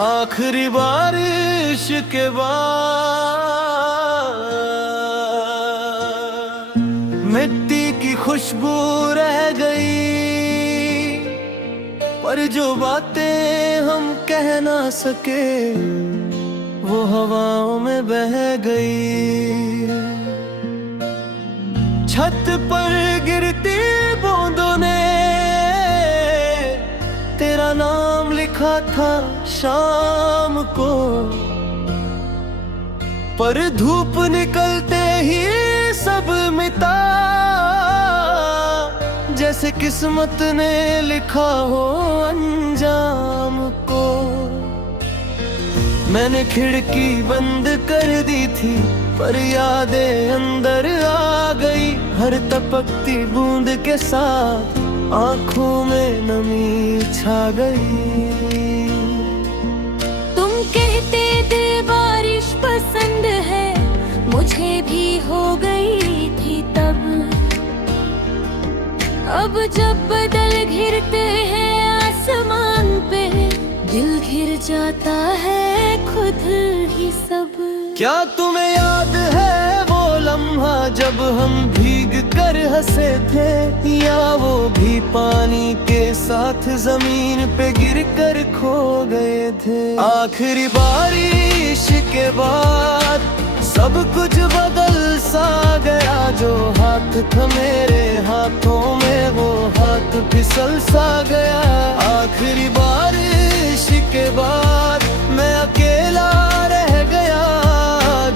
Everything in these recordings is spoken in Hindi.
आखिरी बारिश के बाद मिट्टी की खुशबू रह गई, पर जो बातें हम कह ना सके वो हवाओं में बह गई। छत पर गिरती बूंदों ने तेरा नाम लिखा था शाम को, पर धूप निकलते ही सब मिटा, जैसे किस्मत ने लिखा हो अंजाम को। मैंने खिड़की बंद कर दी थी, पर यादें अंदर आ गई। हर टपकती बूंद के साथ आंखों में नमी छा गई। तुम कहते थे बारिश पसंद है, मुझे भी हो गई थी तब। अब जब बादल घिरते हैं आसमान पे, दिल घिर जाता है खुद ही सब। क्या तुम्हें याद है वो लम्हा जब हम भीग कर हंसे थे, या वो भी पानी के साथ जमीन पे गिर कर खो गए थे। आखिरी बारिश के बाद सब कुछ बदल सा गया, जो हाथ था मेरे हाथों में वो हाथ फिसल सा गया। आखिरी बारिश के बाद मैं अकेला रह गया,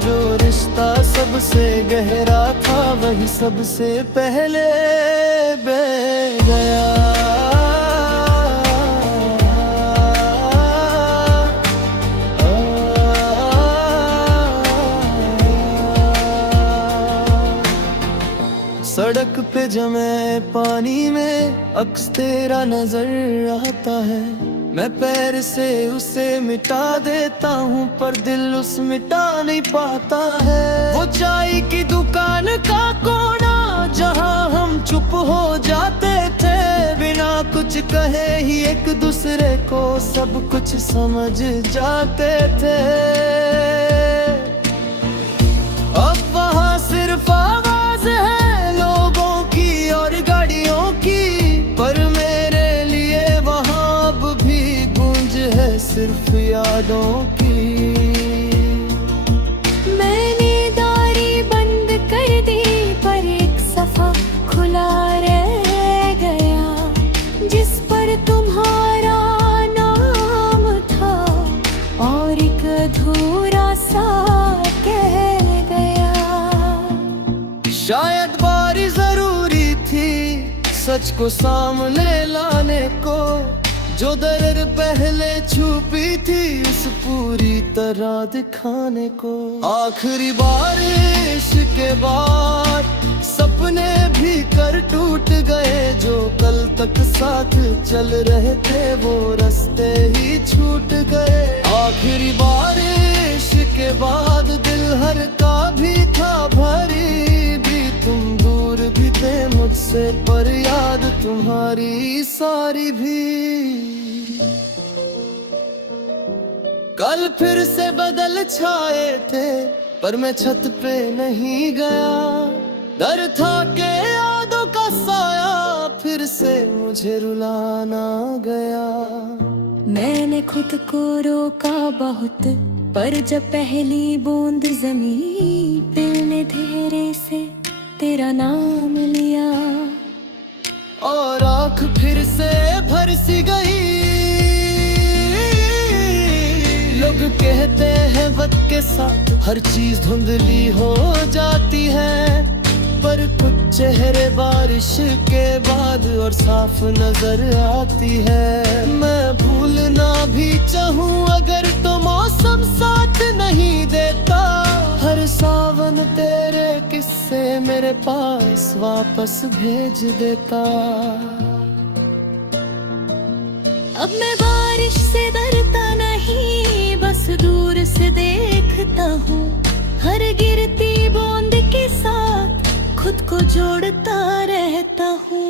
जो रिश्ता सबसे गहरा था वही सबसे पहले बह गया। सड़क पे जमे पानी में अक्स तेरा नजर आता है। मैं पैर से उसे मिटा देता हूँ, पर दिल उस मिटा नहीं पाता है। वो चाय की दुकान का कोना जहाँ हम चुप हो जाते थे, बिना कुछ कहे ही एक दूसरे को सब कुछ समझ जाते थे। अब वहाँ सिर्फ आवाज है लोगों की और गाड़ियों की, पर मेरे लिए वहाँ अब भी गूंज है सिर्फ यादों की। मैंने दारी बंद कर दी, पर एक सफा खुला रह गया, जिस पर तुम्हारा नाम था और एक अधूरा सा कह गया। शायद बारी जरूरी थी सच को सामने लाने को, जो दर्द पहले छुपी थी उस पूरी तरह दिखाने को। आखिरी बारिश के बाद सपने भी कर टूट गए, जो कल तक साथ चल रहे थे वो रास्ते ही छूट गए। आखिरी बारिश के बाद दिल हर का भी था भरी, भी तुम दूर भी थे मुझसे, पर याद तुम्हारी सारी भी। कल फिर से बदल छाए थे, पर मैं छत पे नहीं गया। डर था के यादों का साया फिर से मुझे रुलाना गया। मैंने खुद को रोका बहुत, पर जब पहली बूंद जमीन पे ने धीरे से तेरा नाम लिया, और आँख फिर से भर सी गई। लोग कहते हैं वक्त के साथ हर चीज धुंधली हो जाती है, पर कुछ चेहरे बारिश के बाद और साफ नजर आती है। मैं भूलना भी चाहूँ अगर तो मौसम साथ नहीं देता, हर सावन तेरे किस्से मेरे पास वापस भेज देता। अब मैं बारिश से डरता नहीं, बस दूर से देखता हूँ, हर गिरती बूंद के साथ खुद को जोड़ता रहता हूँ।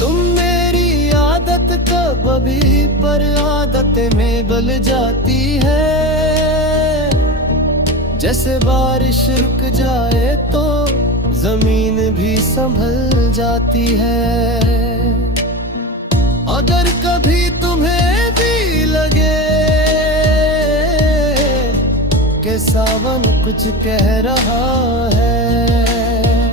तुम मेरी आदत कब कभी पर आदत में बल जाती है। जैसे बारिश रुक जाए तो जमीन भी संभल जाती है। अगर कभी तुम्हें भी लगे कि सावन कुछ कह रहा है,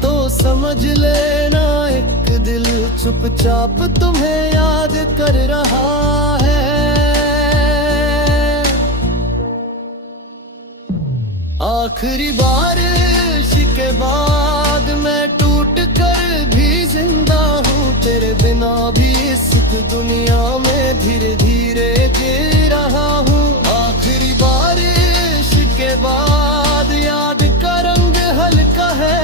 तो समझ लेना एक दिल चुपचाप तुम्हें याद कर रहा है। आखिरी बारिश के बाद मैं टूट कर भी जिंदा हूँ, तेरे बिना भी इस दुनिया में धीरे धीरे जी रहा हूँ। आखिरी बारिश के बाद याद का रंग हल्का है,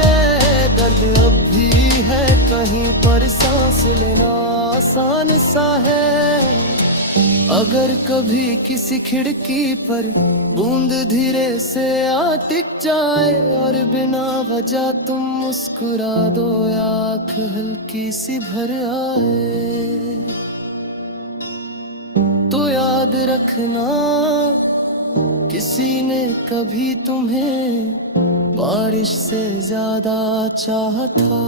दर्द अब भी है कहीं पर, सांस लेना आसान सा है। अगर कभी किसी खिड़की पर बूंद धीरे से आ टिक जाए और बिना वजह तुम मुस्कुरा दो, आँख हल्की सी भर आए, तो याद रखना किसी ने कभी तुम्हें बारिश से ज्यादा चाहा था।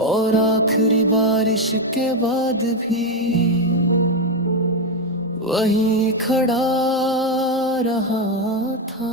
और आखिरी बारिश के बाद भी वहीं खड़ा रहा था।